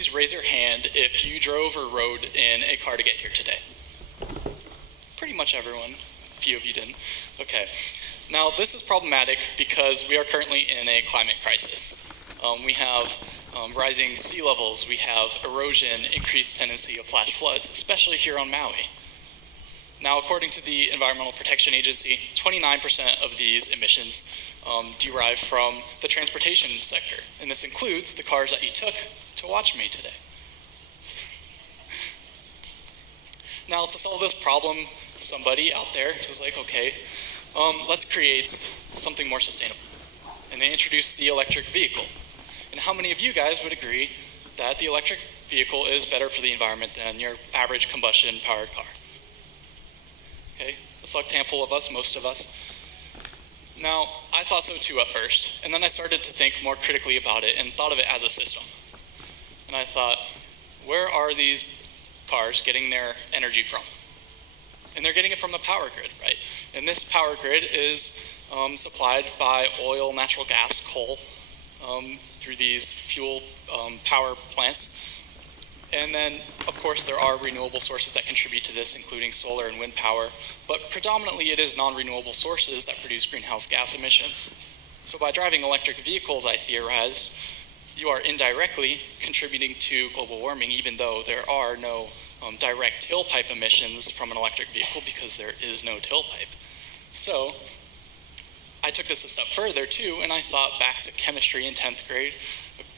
Please raise your hand if you drove or rode in a car to get here today. Pretty much everyone. A few of you didn't. Okay. Now, this is problematic because we are currently in a climate crisis. We have rising sea levels, we have erosion, increased tendency of flash floods, especially here on Maui. Now, according to the Environmental Protection Agency, 29% of these emissions derive from the transportation sector, and this includes the cars that you took to watch me today. Now, to solve this problem, somebody out there was like, okay, let's create something more sustainable. And they introduced the electric vehicle. And how many of you guys would agree that the electric vehicle is better for the environment than your average combustion-powered car? Okay, a select handful of us, most of us. Now, I thought so too at first, and then I started to think more critically about it and thought of it as a system. And I thought, where are these cars getting their energy from? And they're getting it from the power grid, right? And this power grid is supplied by oil, natural gas, coal, through these fuel power plants. And then, of course, there are renewable sources that contribute to this, including solar and wind power, but predominantly it is non-renewable sources that produce greenhouse gas emissions. So by driving electric vehicles, I theorized, you are indirectly contributing to global warming, even though there are no direct tailpipe emissions from an electric vehicle because there is no tailpipe. So I took this a step further too, and I thought back to chemistry in 10th grade.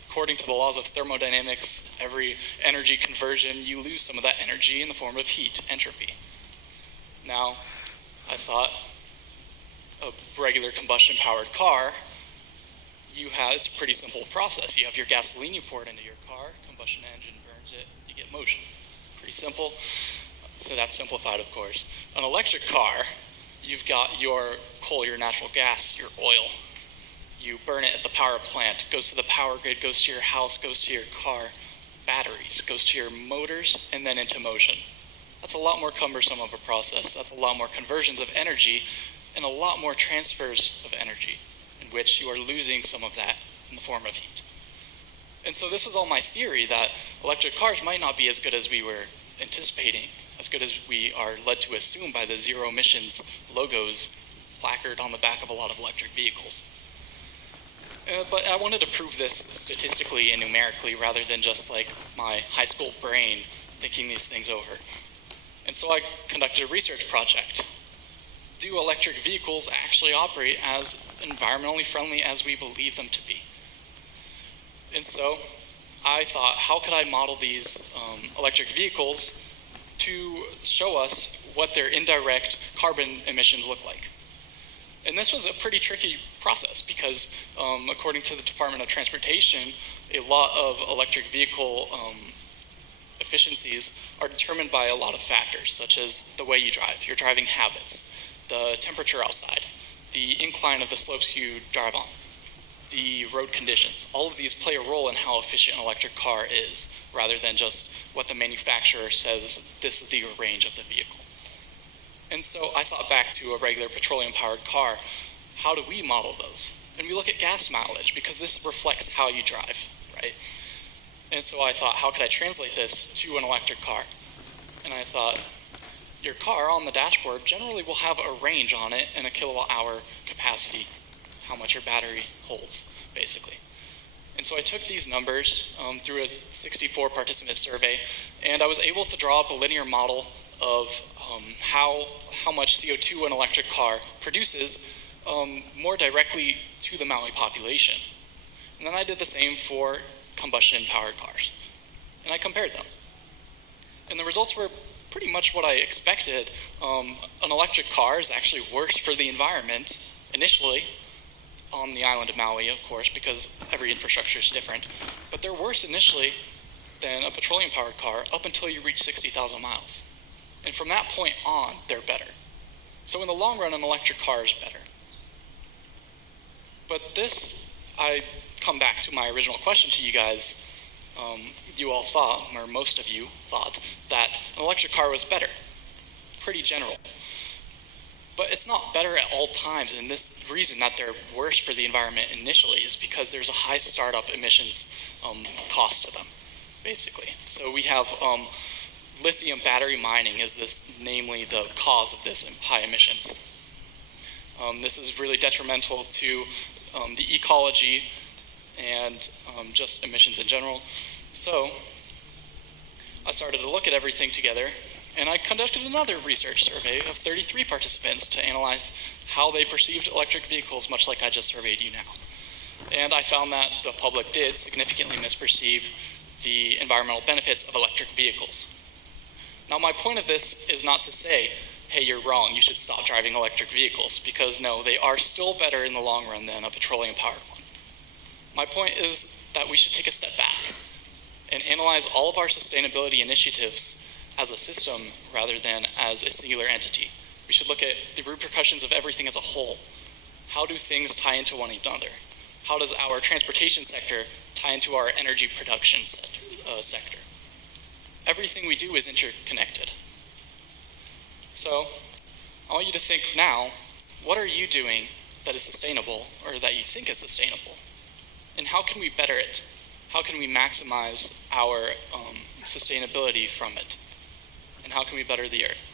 According to the laws of thermodynamics, every energy conversion, you lose some of that energy in the form of heat, entropy. Now, I thought a regular combustion-powered car, it's a pretty simple process. You have your gasoline, you pour it into your car, combustion engine burns it, you get motion. Pretty simple. So that's simplified, of course. An electric car, you've got your coal, your natural gas, your oil. You burn it at the power plant, goes to the power grid, goes to your house, goes to your car, batteries, goes to your motors, and then into motion. That's a lot more cumbersome of a process. That's a lot more conversions of energy and a lot more transfers of energy in which you are losing some of that in the form of heat. And so this was all my theory that electric cars might not be as good as we were anticipating, as good as we are led to assume by the zero emissions logos placard on the back of a lot of electric vehicles. But I wanted to prove this statistically and numerically rather than just like my high school brain thinking these things over. And so I conducted a research project. Do electric vehicles actually operate as environmentally friendly as we believe them to be? And so I thought, how could I model these electric vehicles to show us what their indirect carbon emissions look like? And this was a pretty tricky process because according to the Department of Transportation, a lot of electric vehicle efficiencies are determined by a lot of factors, such as the way you drive, your driving habits, the temperature outside, the incline of the slopes you drive on, the road conditions. All of these play a role in how efficient an electric car is, rather than just what the manufacturer says this is the range of the vehicle. And so I thought back to a regular petroleum-powered car. How do we model those? And we look at gas mileage because this reflects how you drive, right? And so I thought, how could I translate this to an electric car? And I thought, your car on the dashboard generally will have a range on it and a kilowatt-hour capacity, how much your battery holds, basically. And so I took these numbers through a 64-participant survey, and I was able to draw up a linear model of how much CO2 an electric car produces more directly to the Maui population. And then I did the same for combustion-powered cars. And I compared them. And the results were pretty much what I expected. An electric car is actually worse for the environment initially on the island of Maui, of course, because every infrastructure is different. But they're worse initially than a petroleum-powered car up until you reach 60,000 miles. And from that point on, they're better. So in the long run, an electric car is better. But this, I come back to my original question to you guys. You all thought, or most of you thought, that an electric car was better. Pretty general. But it's not better at all times, and this reason that they're worse for the environment initially is because there's a high startup emissions cost to them. basically. So we have lithium battery mining is namely the cause of this high emissions. This is really detrimental to the ecology and just emissions in general. So I started to look at everything together, and I conducted another research survey of 33 participants to analyze how they perceived electric vehicles, much like I just surveyed you now. And I found that the public did significantly misperceive the environmental benefits of electric vehicles. Now, my point of this is not to say, hey, you're wrong, you should stop driving electric vehicles, because no, they are still better in the long run than a petroleum-powered one. My point is that we should take a step back and analyze all of our sustainability initiatives as a system rather than as a singular entity. We should look at the repercussions of everything as a whole. How do things tie into one another? How does our transportation sector tie into our energy production sector? Everything we do is interconnected. So I want you to think now, what are you doing that is sustainable or that you think is sustainable? And how can we better it? How can we maximize our sustainability from it? And how can we better the earth?